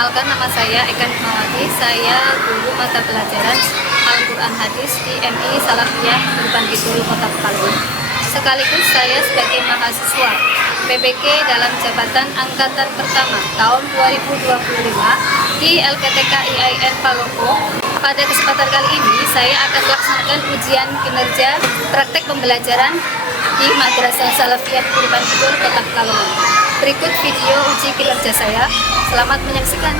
Perkenalkan, nama saya Eka Hikmawati. Saya guru mata pelajaran Al-Quran Hadis di MI Salafiyah Kehidupan Bidul Kota Pekalongan. Sekaligus saya sebagai mahasiswa PPK dalam jabatan angkatan pertama tahun 2025 di LPTK IAIN Palopo. Pada kesempatan kali ini saya akan melaksanakan ujian kinerja praktek pembelajaran di Madrasah Salafiyah Kehidupan Bidul Kota Pekalongan. Berikut video uji kinerja saya. Selamat menyaksikan.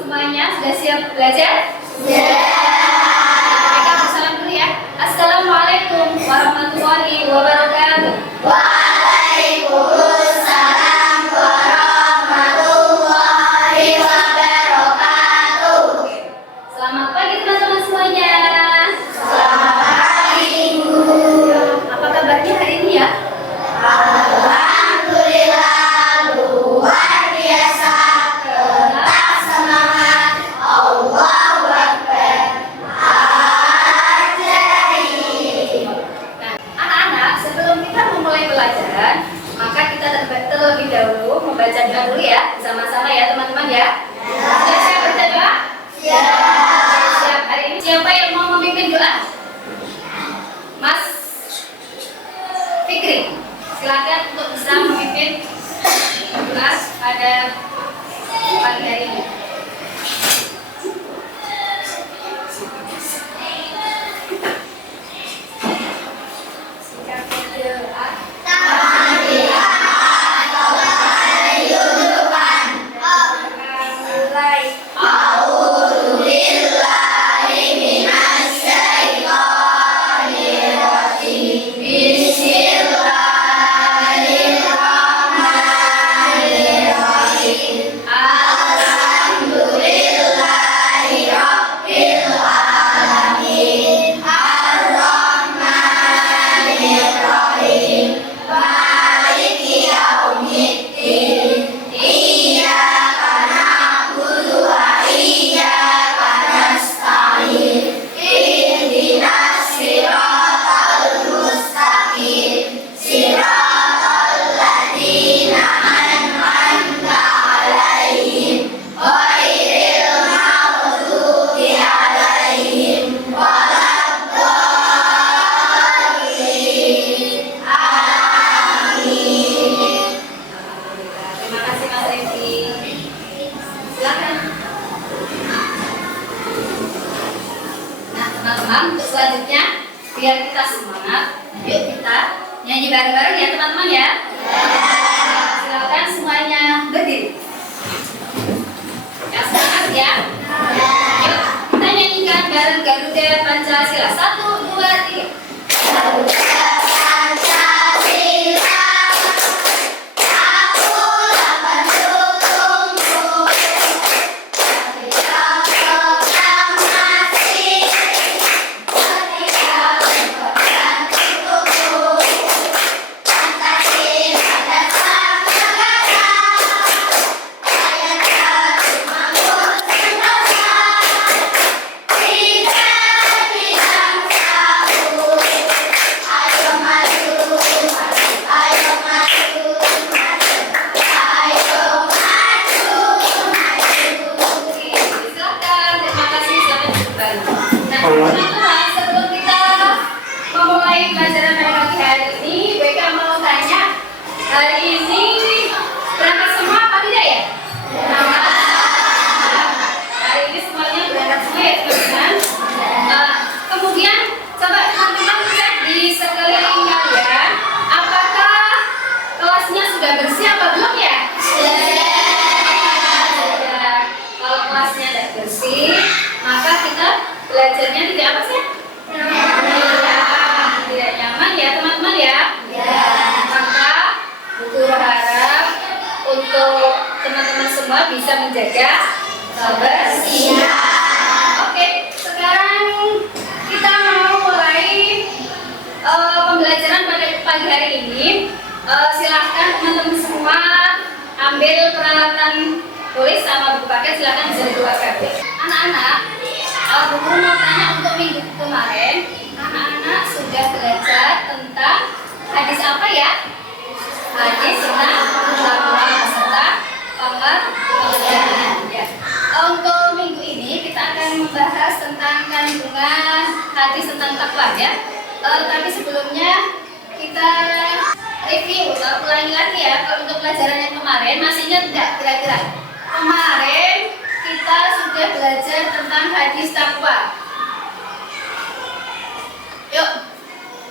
Semuanya sudah siap belajar? Kita bersalam dulu ya. Assalamualaikum warahmatullahi wabarakatuh. Waalaikumsalam warahmatullahi wabarakatuh. Selamat pagi teman-teman semuanya. Selamat pagi, Bu. Apa kabarnya hari ini ya? Alhamdulillah, luar biasa. Tetap semangat. Allahu Akbar. Ajaib. Nah, anak-anak, sebelum kita memulai pelajaran, maka kita terlebih dahulu membaca doa dulu ya, bersama-sama ya teman-teman ya. Sudah siap baca doa? Siap. Hari ini siapa yang mau memimpin doa? Mas Fikri, silakan untuk bisa memimpin doa pada pagi hari ini. Terima kasih Mas Revi. Silakan. Nah teman-teman, untuk selanjutnya biar kita semangat, yuk kita nyanyi bareng-bareng ya teman-teman ya. Silakan semuanya berdiri. Ya semangat ya. Yuk kita nyanyikan bareng Garuda Pancasila. 1, 2, 3. Teman-teman, sebelum kita memulai pelajaran pada pagi hari ini, BK mau tanya, hari ini berangkat semua apa tidak ya? Hari ini semuanya berangkat semua ya teman-teman. Kemudian coba teman-teman cek di sekeliling kalian, apakah kelasnya sudah bersih apa belum ya? Kalau kelasnya tidak bersih, maka kita belajarnya tidak apa sih? Tidak nyaman ya teman-teman ya? Maka Buku berharap untuk teman-teman semua bisa menjaga kebersihan. Oke, sekarang kita mau mulai pembelajaran pada pagi hari ini. Silahkan teman-teman semua ambil peralatan tulis sama buku paket. Oke, silakan bisa dikeluarkan. Anak-anak, guru mau tanya untuk minggu kemarin, anak-anak sudah belajar tentang hadis apa ya? Hadis tentang takwa serta pengertian. Ya. Untuk minggu ini kita akan membahas tentang kandungan hadis tentang takwa ya. Tapi sebelumnya kita review atau ulangi lagi ya. Kalau untuk pelajaran yang kemarin masih ingat tidak kira-kira? Kemarin kita sudah belajar tentang hadis takwa. Yuk,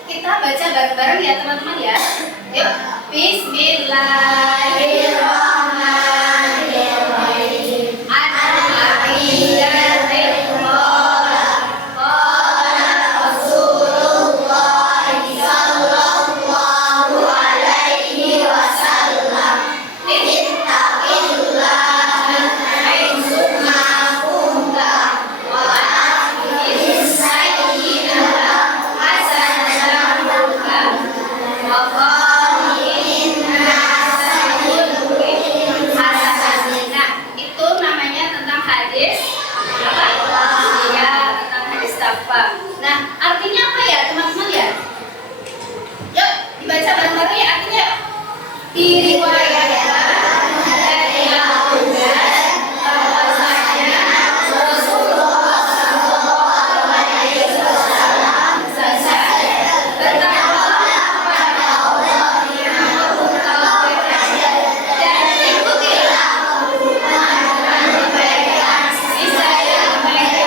kita baca bareng-bareng ya teman-teman ya. Yuk, Bismillahirrahmanirrahim. Nah, artinya apa ya teman-teman ya? Yuk, dibaca bareng-bareng ya artinya. Diriwayatkan dari Abu Hurairah bahwasanya Rasulullah sallallahu alaihi wasallam bertakwa kepada Allah yang mengetahui dan ikutilah kebaikan niscaya kebaikan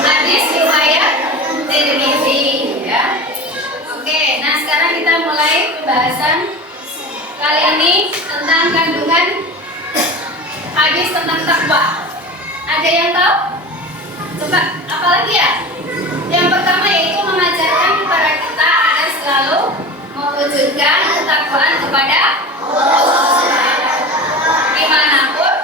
hadis riwayat Tirmizi ya. Oke, nah sekarang kita mulai pembahasan kali ini tentang kandungan hadis tentang takwa. Ada yang tahu? Coba apa lagi ya? Yang pertama yaitu mengajarkan kepada kita agar selalu mewujudkan ketakwaan kepada Allah dimanapun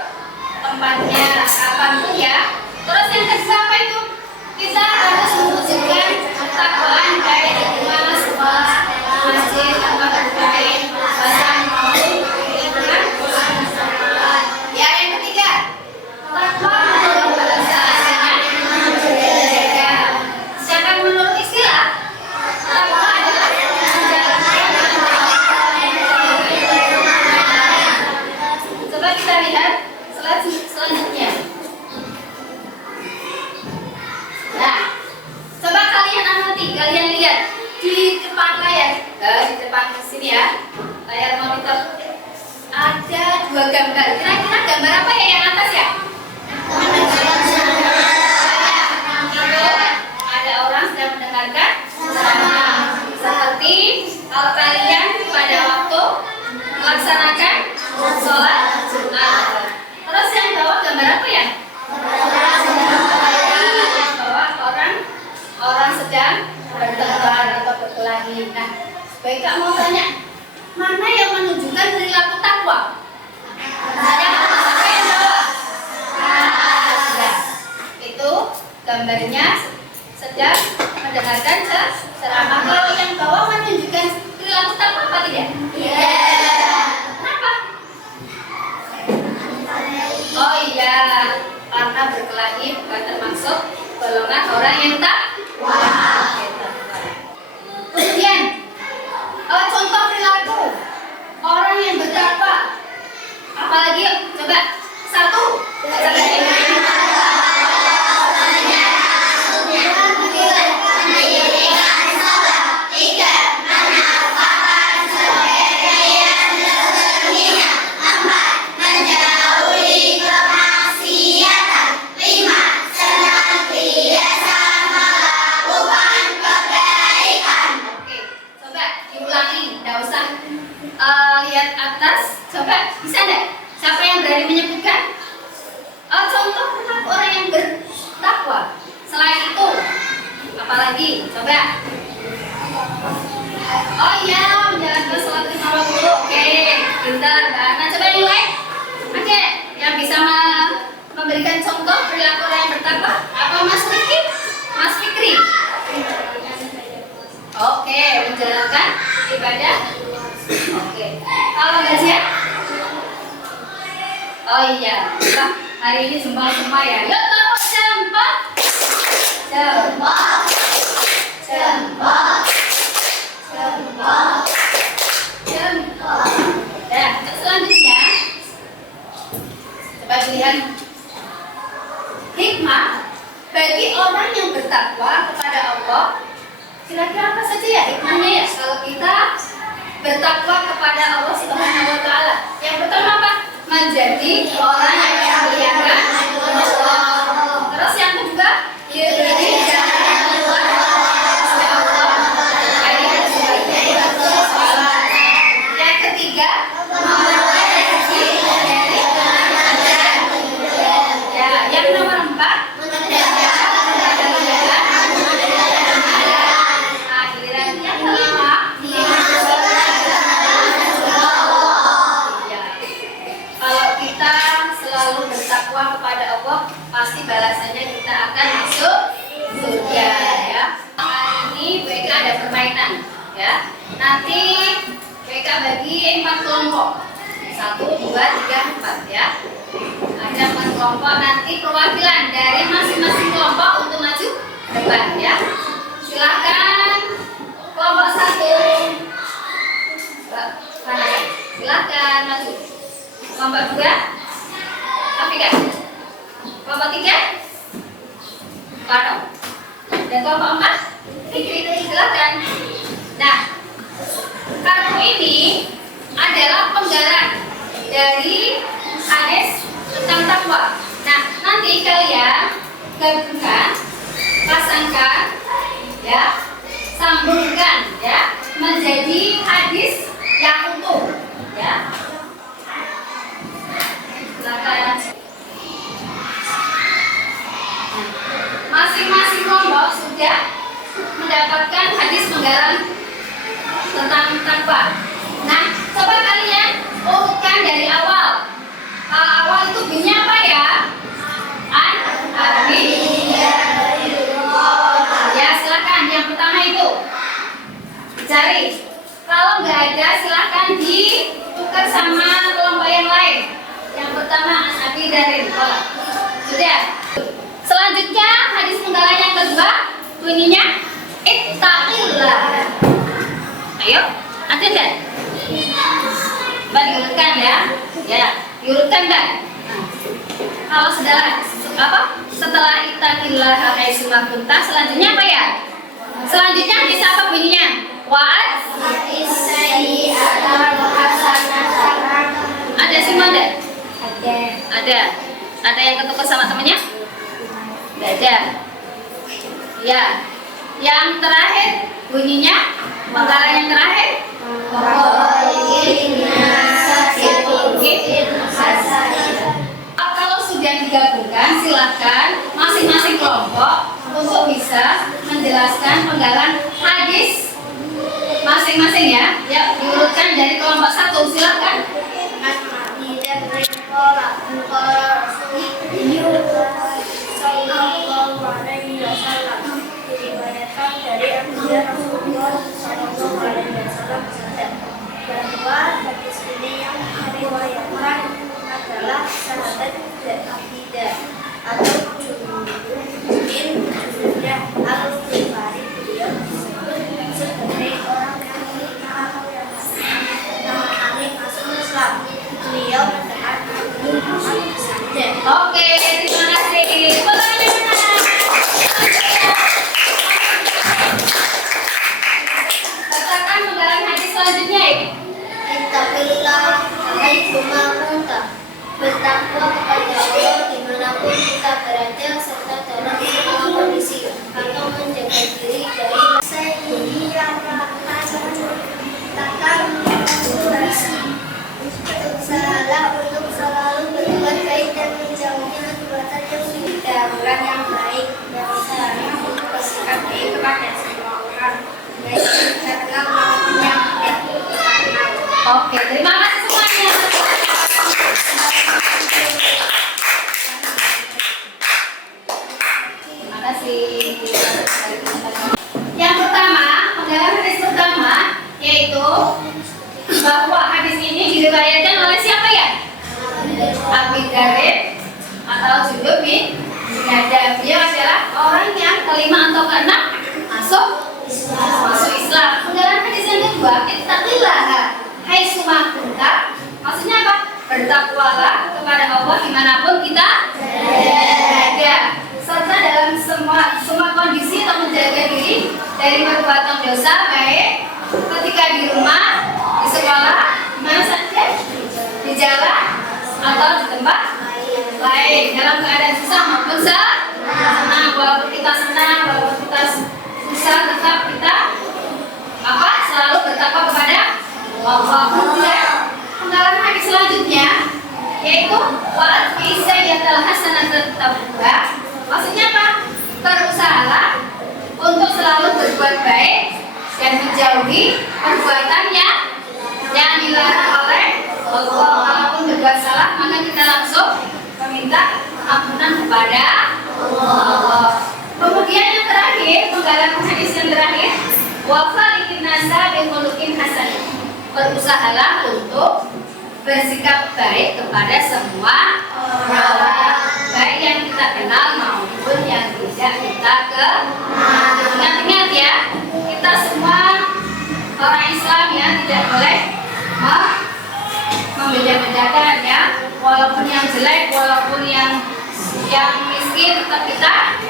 tempatnya, kapanpun ya. Terus yang kedua apa itu? Kita harus mewujudkan ketakwaan baik di rumah, sekolah, masjid, tempat bermain, pasar maupun di mana. Ya, yang ketiga, takwa menurut bahasa aslinya menjaga. Sedangkan menurut istilah, takwa adalah coba kita lihat selanjutnya. Nah, coba kalian amati, kalian lihat di depan layar, di depan sini ya, layar monitor. Ada dua gambar. Kira-kira gambar apa ya yang atas ya? Itu ada orang sedang mendengarkan ceramah. Seperti kalau kalian pada waktu melaksanakan sholat Jumat. Terus yang bawah gambar apa ya? Orang sedang bertengkar atau berkelahi. Nah, baik Kak mau tanya, mana yang menunjukkan perilaku takwa? Saya apa yang jawab? Ya, itu gambarnya sedang mendengarkan ceramah. Kalau yang bawah menunjukkan perilaku takwa apa tidak? Iya. Kenapa? Oh iya, karena berkelahi bukan termasuk golongan orang yang takwa. Kemudian contoh perilaku orang yang bertakwa. Apalagi yuk, coba satu. Lihat atas, coba bisa enggak? Siapa yang berani menyebutkan contoh perilaku orang yang bertakwa? Selain itu, apalagi? Coba. Oh iya, menjalankan sholat 5 waktu. Oke, pintar. Nah, coba yang lain. Oke, yang bisa memberikan contoh perilaku orang yang bertakwa? Apa Mas Fikri? Mas Fikri? Oke, menjalankan ibadah Oh iya, Pak, hari ini jempol semua ya. Yuk tepuk jempol. Jempol. Jempol. Jempol. Jempol. Nah, selanjutnya coba lihat hikmah bagi orang yang bertakwa kepada Allah. Kira-kira apa saja ya hikmahnya ya kalau kita bertakwa kepada Allah Subhanahu wa taala? Yang pertama apa? Menjadi orang yang memuliakan Allah. Terus yang kedua, diberi jalan yang keluar oleh Allah. Yang ketiga, memperoleh rezeki dari keadaan. Ya, yang nomor 4, mengerjakan kebajikan akhirat. Yang kelima, kalau kita selalu bertakwa kepada Allah, pasti balasannya kita akan masuk surga ya. Hari ini BK ada permainan ya. Nanti BK bagi 4 kelompok. 1, 2, 3, 4 ya. Ada 4 kelompok, nanti perwakilan dari masing-masing kelompok untuk maju depan ya. Silakan kelompok 1. Silakan maju. Kelompok 2, Afika. Kelompok 3, Pano. Dan kelompok 4, Fikri. Silakan. Nah, kartu ini adalah penggalan dari hadis tentang takwa. Nah, nanti kalian gabungkan, pasangkan, ya, sambungkan, ya, menjadi hadis yang utuh, ya. Silakan. Masing-masing kelompok sudah mendapatkan hadis penggalan tentang takwa. Nah, coba kalian urutkan dari awal. Awal itu bunyinya apa ya? Ya, silakan. Yang pertama itu cari. Kalau nggak ada, silakan ditukar sama kelompok yang lain. Yang pertama Abi dari sudah. Selanjutnya hadis penggalan yang kedua bunyinya ittaqillah. Ayo, ada enggak? Coba diurutkan ya. Ya, diurutkan enggak? Kalau setelah ittaqillah haitsu ma kunta, selanjutnya apa ya? Selanjutnya hadis apa bunyinya? Wa'ad ada semua enggak? Ada. Ada yang ketukar sama temannya? Enggak ada. Ya. Yang terakhir bunyinya penggalan yang terakhir. Kalau sudah digabungkan, silakan masing-masing kelompok untuk bisa menjelaskan penggalan hadis masing-masing ya. Ya, diurutkan dari kelompok 1. Silakan. Dari Rasulullah Sallallahu Alaihi Wasallam bahwa hadis ini yang diriwayatkan adalah syahadat akidah atau junuddin sudah al-Ghifari. Beliau disebut sebagai orang yang memahami masuk Islam. Beliau adalah Muhammad saja. Oke, terima kasih. Katakan penggalan hadis selanjutnya ya. Ittaqillah haitsu ma kunta. Bertakwa kepada Allah dimanapun kita berada serta dalam semua kondisi atau menjaga diri dari usahalah untuk selalu berbuat baik dan menjauhi perbuatan yang tidak orang yang baik dan usahalah untuk bersikap baik kepada semua orang baik karena maupun yang tidak berkenan. Oke, terima kasih semuanya. Terima kasih. Yang pertama, penggalan hadis pertama yaitu bahwa hadis ini diriwayatkan oleh siapa ya? Abi bidarin atau junub binada. Beliau adalah orang yang kelima atau keenam masuk Islam. Dalam hadis yang kedua, ittaqillaha haitsu ma kunta. Maksudnya apa? Bertakwalah kepada Allah dimanapun kita berada, serta dalam semua kondisi atau menjaga diri dari perbuatan dosa, baik ketika di rumah, di sekolah, di mana saja, di jalan atau di tempat lain, dalam keadaan susah maupun senang. Walaupun kita senang, walaupun kita susah, tetap kita selalu bertakwa kepada Allah. Penggalan hadis selanjutnya yaitu wa'at isayyatal hasanat tabwa. Maksudnya apa? Berusahalah untuk selalu berbuat baik dan menjauhi perbuatan yang dilarang oleh Allah. Walaupun berbuat salah, maka kita langsung meminta ampunan kepada Allah. Kemudian yang terakhir, penggalan hadis yang terakhir, wa khaliqin nasa bi khuluqin hasan. Berusahalah untuk bersikap baik kepada semua orang, baik yang kita kenal maupun yang tidak kita kenal. Ingat-ingat ya, kita semua orang Islam ya, tidak boleh membeda-bedakan ya. Walaupun yang jelek, walaupun yang miskin, tetap kita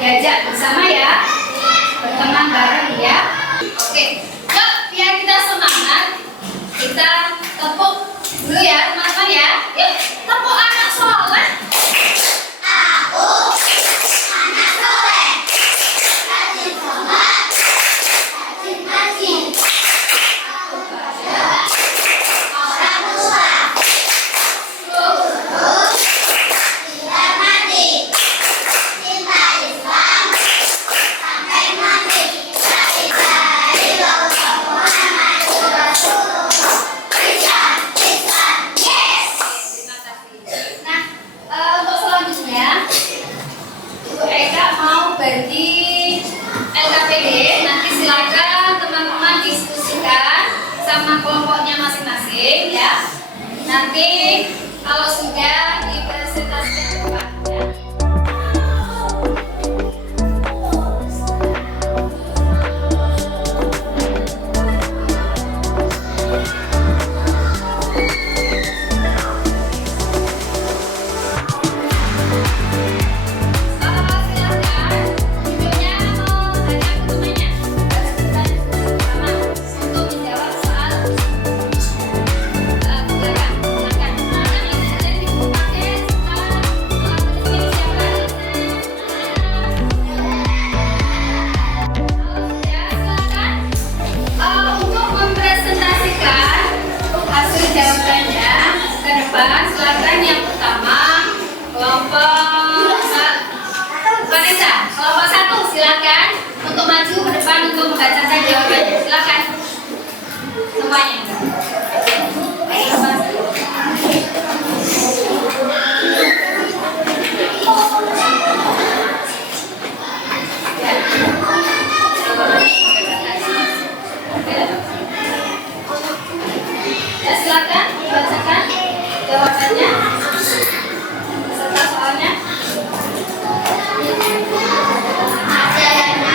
diajak bersama ya, berteman bareng ya. Oke, yuk biar kita semangat, kita tepuk dulu ya teman-teman ya. Yuk tepuk anak soleh. Aku anak soleh, rajin sholat, rajin ngaji, aku baca orang tua, lurus, tidak mati, cinta Islam sampai mati. Untuk selanjutnya Ibu Eka mau bagi LKPD. Nanti silakan teman-teman diskusikan sama kelompoknya masing-masing ya. Nanti kalau sudah dipresentasikan ke depannya. Silakan yang pertama kelompok Vanessa, kelompok 1 silakan untuk maju ke depan untuk membacakan jawabannya. Silakan semuanya. Ya silakan bacakan jawabannya beserta soalnya.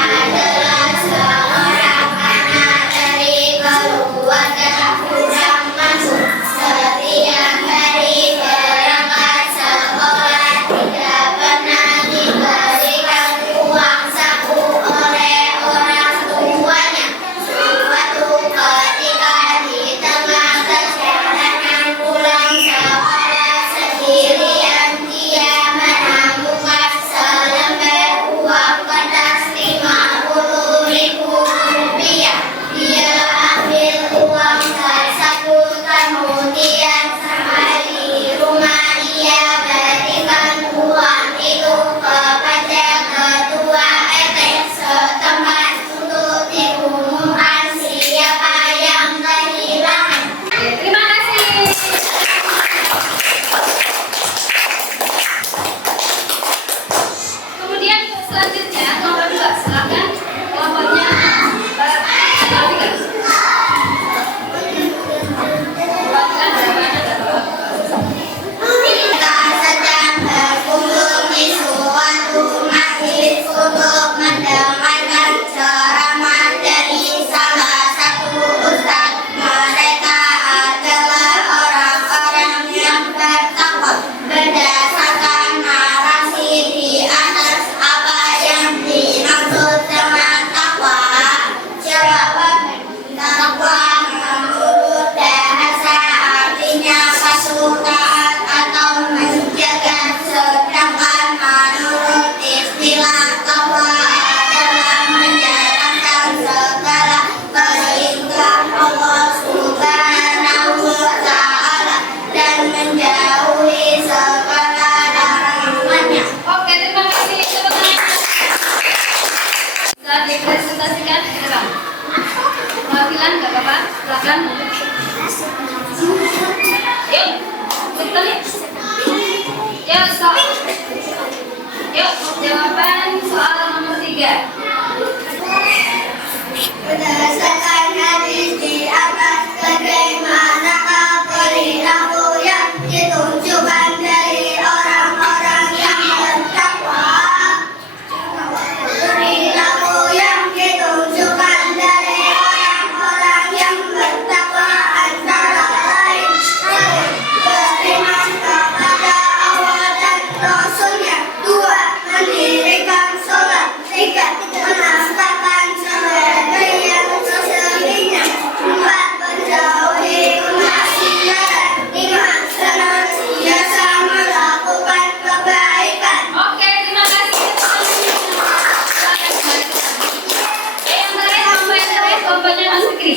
Adalah seorang anak dari keluarga kurang mampu. Setiap hari berangkat sekolah, tidak pernah diberikan uang saku oleh orang tuanya. Suatu ketika di tengah perjalanan pulang sekolah sendiri, termasuk taat atau menjaga, sedangkan menurut istilah takwa adalah menjalankan segala perintah Allah Subhanahu wa Ta'ala dan menjauhi segala larangannya. Oke, terima kasih. Tepuk tangan. Bisa dipresentasikan ke depan. Penampilan nggak apa-apa, silakan. Yuk, cepetan ya. Yuk, stop. Yuk, jawaban soal nomor 3. Berdasarkan hadis di atas, bagaimanakah perilaku yang ditunjukkan dari orang-orang yang bertakwa? Perilaku yang ditunjukkan dari orang-orang yang bertakwa antara lain beriman kepada Allah dan Rasulnya, 2. Mendirikan sholat, 3. Menafkahkan sebagainya seserinya, 4. Menjauhi kemaksiatan, 5. Senantiasa melakukan kebaikan. Oke, terima kasih. Yang terakhir, kelompoknya Mas Fikri.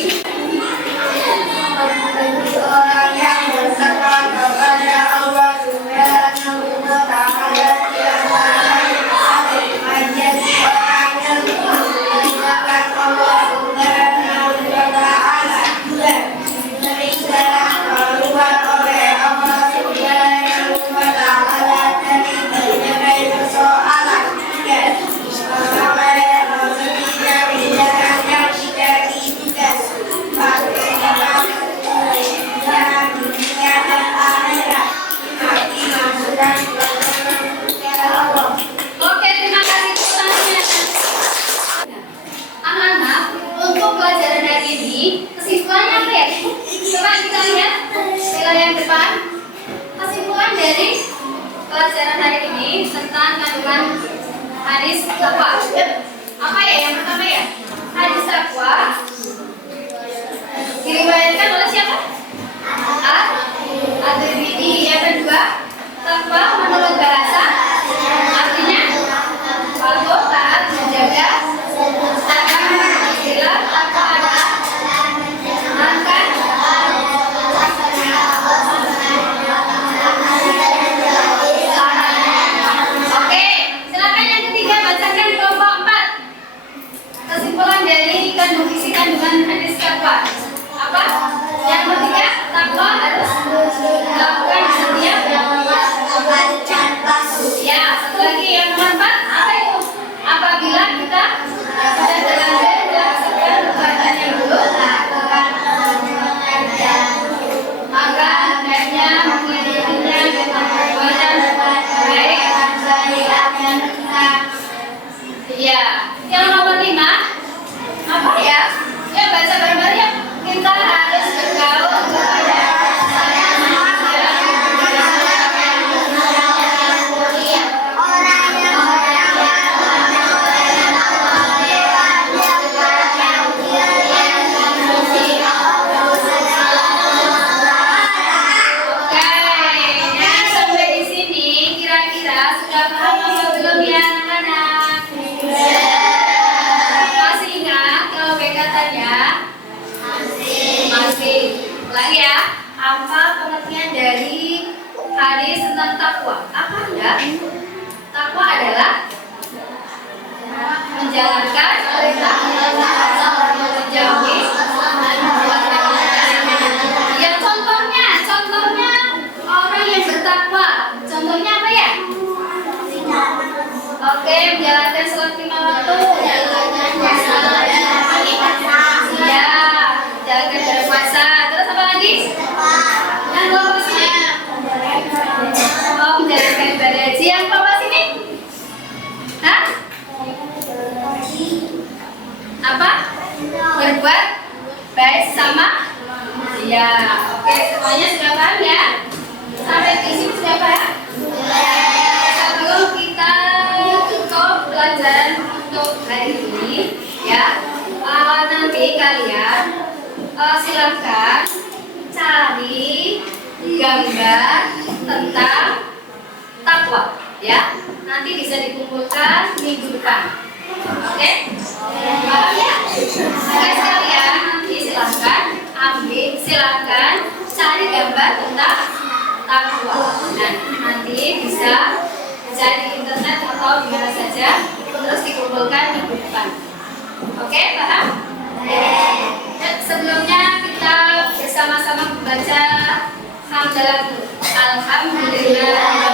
Orang yang bertakwa kepada Allah Subhanahu wa Ta'ala tiap hari menjadi orang yang mengerjakan Allah Subhanahu wa Ta'ala dan sering keluar oleh Allah Subhanahu wa Ta'ala dari berbagai persoalan dan mengambil rezeki dari jalan yang tidak diinginkan. Oke, terima kasih pertanyaannya. Anak-anak, untuk pelajaran hari ini, kesimpulannya apa ya? Coba kita lihat di layar depan. Kesimpulan dari pelajaran hari ini tentang kandungan hadis takwa. Apa ya? Yang pertama ya, hadis takwa diriwayatkan oleh siapa? At-Tirmidzi. Yang kedua, takwa menurut bahasa artinya patuh, taat, menjaga. Sedangkan istilah takwa adalah menjalankan. Oke, silakan yang ketiga bacakan kelompok 4. Kesimpulan dari isi kandungan hadis takwa. Apa? Yang ketiga, takwa harus dilakukan setiap ya. Satu lagi yang nomor 4, apa itu? Apabila kita sudah terlanjur melaksanakan perbuatan yang dulu, maka hendaknya mengikutinya dengan perbuatan baik. Ya. Yang nomor 5, apa ya? Ya, baca bareng-bareng ya. Kita harus bergaul kepada lagi ya, apa pengertian dari hadis tentang takwa? Apa enggak? Takwa adalah menjalankan perintah Allah, menjauhi ya. Contohnya orang yang bertakwa. Contohnya apa ya? Oke, menjalankan sholat 5 waktu. Ya, menjalankan berpuasa. Terus apa lagi? Yang kelompok sini? Oh, menjalankan ibadah haji. Yang kelompok sini? Hah? Apa? Berbuat baik sama? Ya, oke, semuanya sudah paham ya? Sampai di sini sudah paham? Sebelum kita tutup pelajaran untuk hari ini, ya, nanti kalian silakan cari gambar belajar tentang takwa, ya. Nanti bisa dikumpulkan minggu depan. Oke? Paham ya? Oke sekalian, nanti silakan cari gambar tentang takwa. Nah, nanti bisa cari di internet atau di mana saja, terus dikumpulkan minggu depan. Oke, paham? Sebelumnya kita bersama-sama membaca hamdalah dulu. Alhamdulillah.